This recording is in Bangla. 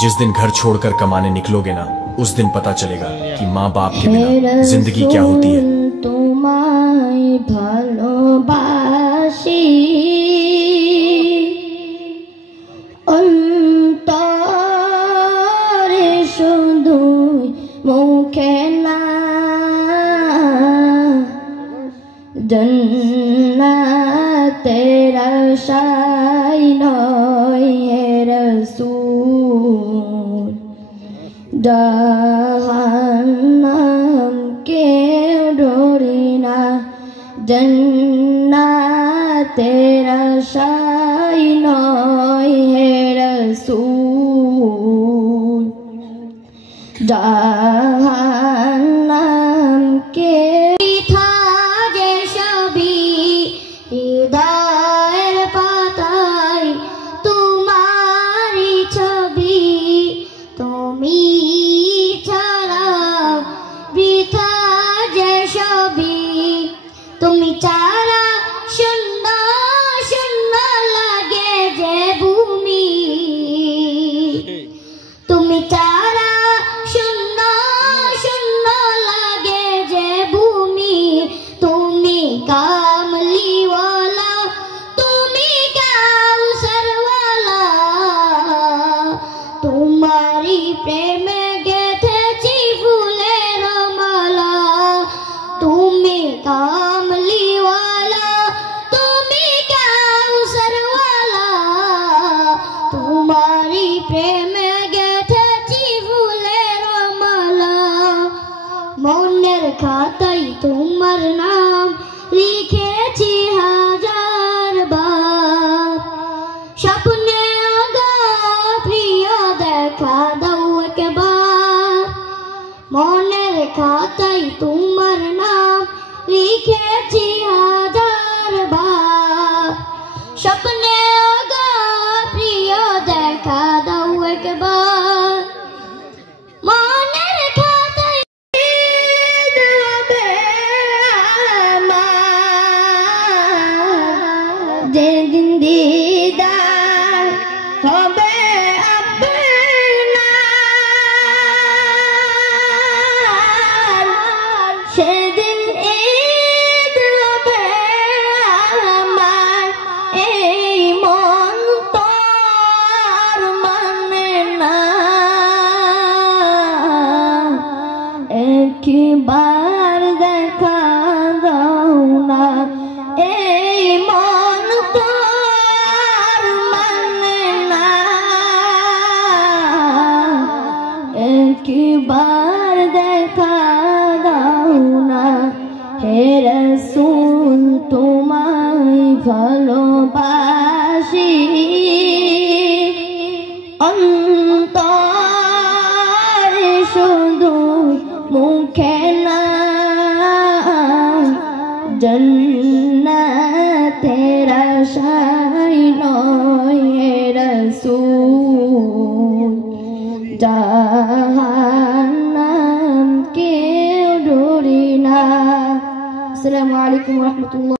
जिस दिन घर छोड़कर कमाने निकलोगे ना, उस दिन पता चलेगा कि माँ बाप के बिना जिंदगी क्या होती है। তোমায় ভালোবাসি অন্তরে শুধু মুখে না, জান্নাতের আশায় নয় হে রাসূল, জাহান্নাম কেউ ডরি না, জান্নাতের আশায় নয় হে রাসূল, জাহান্নাম কেউ থাকে সবই হৃদয়ের পাতায় তোমারই ছবি, তুমি ছাড়া বৃথা যে সবই, তুমি ছাড়া শূন্য শূন্য লাগে যে ভূমি, তুমি ছাড়া শূন্য শূন্য লাগে যে ভূমি, তুমি কামলিওয়ালা, তুমি কাউসারওয়ালা, তোমারই প্রেমে গেঁথেছি ফুলের মালা, তুমি কামলিওয়ালা, তুমি কাউসারওয়ালা, তোমারই প্রেমে গেঁথেছি ফুলের মালা, মনের খাতায় তোমার নাম লিখেছি হাজার বার, স্বপ্নে আগা প্রিয় দেখা দাও একবার, মনের খাতায় তোমার নাম লিখেছি হাজার বার, স্বপ্নে আগা প্রিয় দেখা দাও একবার, মনের খাতায় হবে আমার, যেদিন দিদার হবে আপনার, সেদিন ঈদ হবে আমার, এই মন তো আর মানে না, একবার দেখা দাও না, এই মন তো আর মানে না, একবার দেখা দাও না, হে রাসূল তোমায় ভালোবাসি অন্তরে শুধু মুখে না, জান্নাতের আশায় নয় হে রাসূল, জাহান্নাম কেউ ডরি না। আসসালামু আলাইকুম ওয়া রাহমাতুল্লাহ।